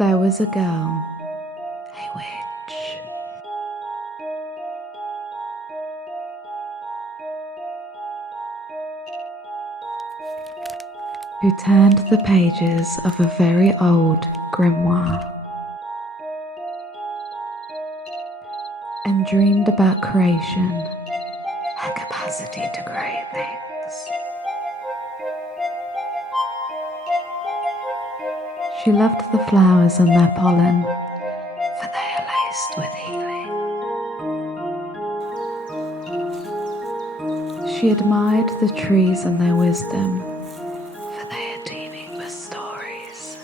There was a girl, a witch, who turned the pages of a very old grimoire and dreamed about creation, her capacity to create things. She loved the flowers and their pollen, for they are laced with healing. She admired the trees and their wisdom, for they are teeming with stories.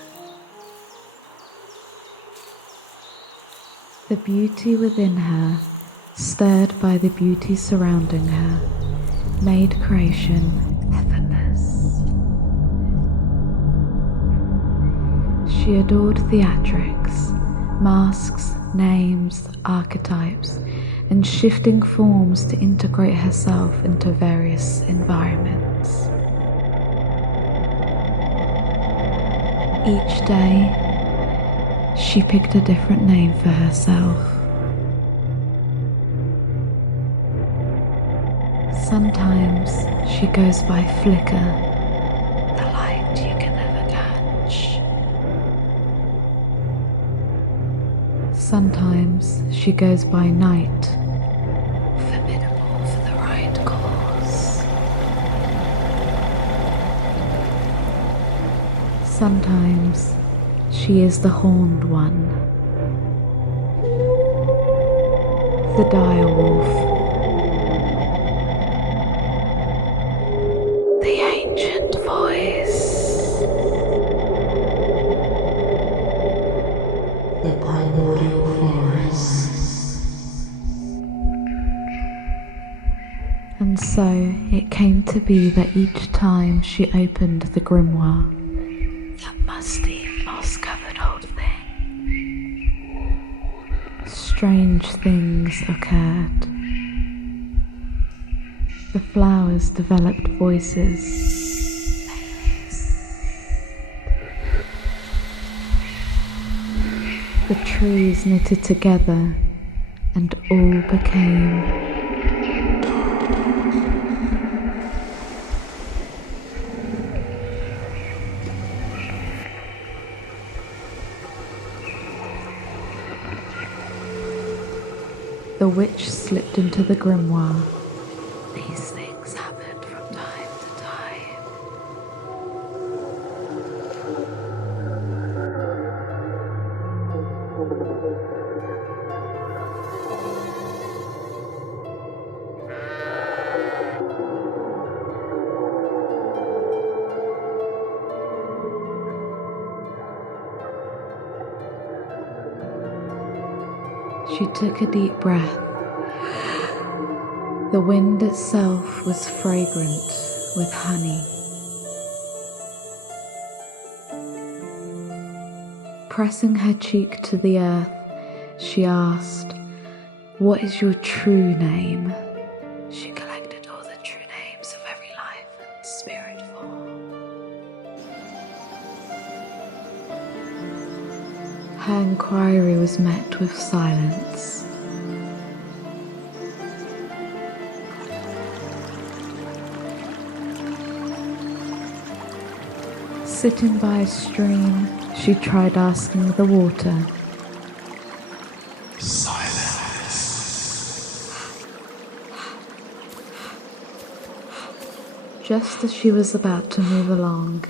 The beauty within her, stirred by the beauty surrounding her, made creation effortless. She adored theatrics, masks, names, archetypes, and shifting forms to integrate herself into various environments. Each day, she picked a different name for herself. Sometimes she goes by Flicker, the light you can never catch. Sometimes she goes by Night, formidable for the right cause. Sometimes she is the Horned One, the direwolf, the ancient voice, the primordial forests. And so it came to be that each time she opened the grimoire, that musty, moss-covered old thing, strange things occurred. The flowers developed voices. The trees knitted together and all became The witch slipped into the grimoire. These things happened from time to time. She took a deep breath. The wind itself was fragrant with honey. Pressing her cheek to the earth, she asked, "What is your true name?" She collected all the true names of every life and spirit form. Her inquiry was met with silence. Sitting by a stream, she tried asking the water. Silence. Just as she was about to move along,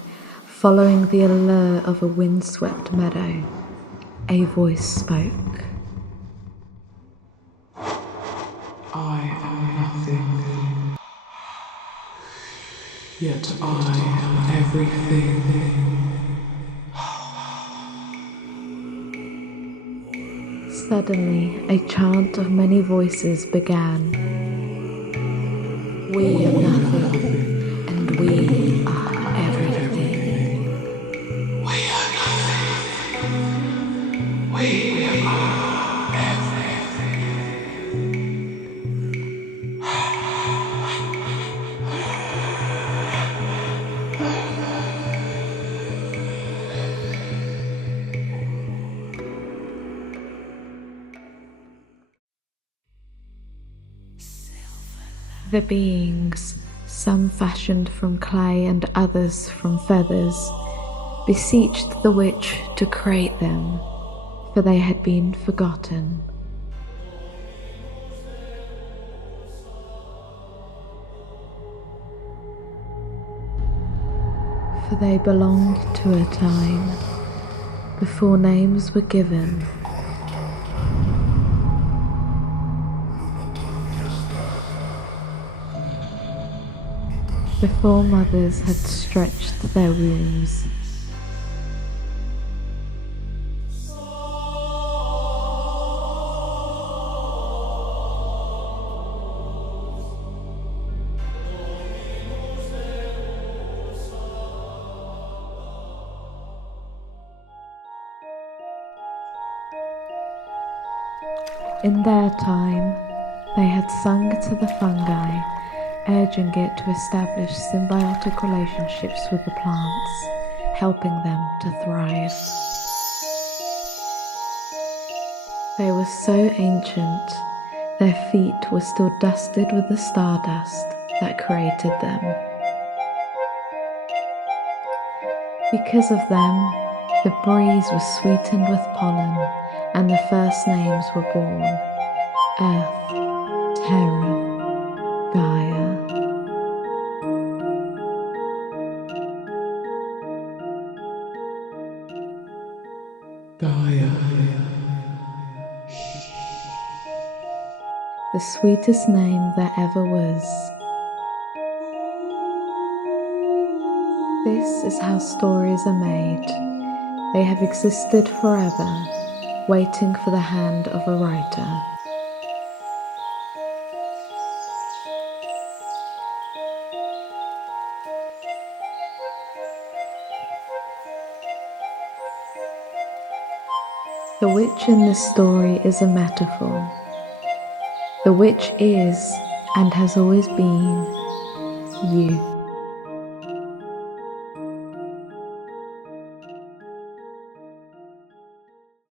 following the allure of a windswept meadow, a voice spoke. I am nothing, yet I am everything. Suddenly, a chant of many voices began. We are nothing, and we are everything. We are nothing. We are everything. The beings, some fashioned from clay and others from feathers, beseeched the witch to create them, for they had been forgotten. For they belonged to a time before names were given. Before mothers had stretched their wombs. In their time, they had sung to the fungi, urging it to establish symbiotic relationships with the plants, helping them to thrive. They were so ancient, their feet were still dusted with the stardust that created them. Because of them, the breeze was sweetened with pollen, and the first names were born: Earth, Terra, Gaia. Gaia. The sweetest name there ever was. This is how stories are made. They have existed forever, waiting for the hand of a writer. The witch in this story is a metaphor. The witch is and has always been you.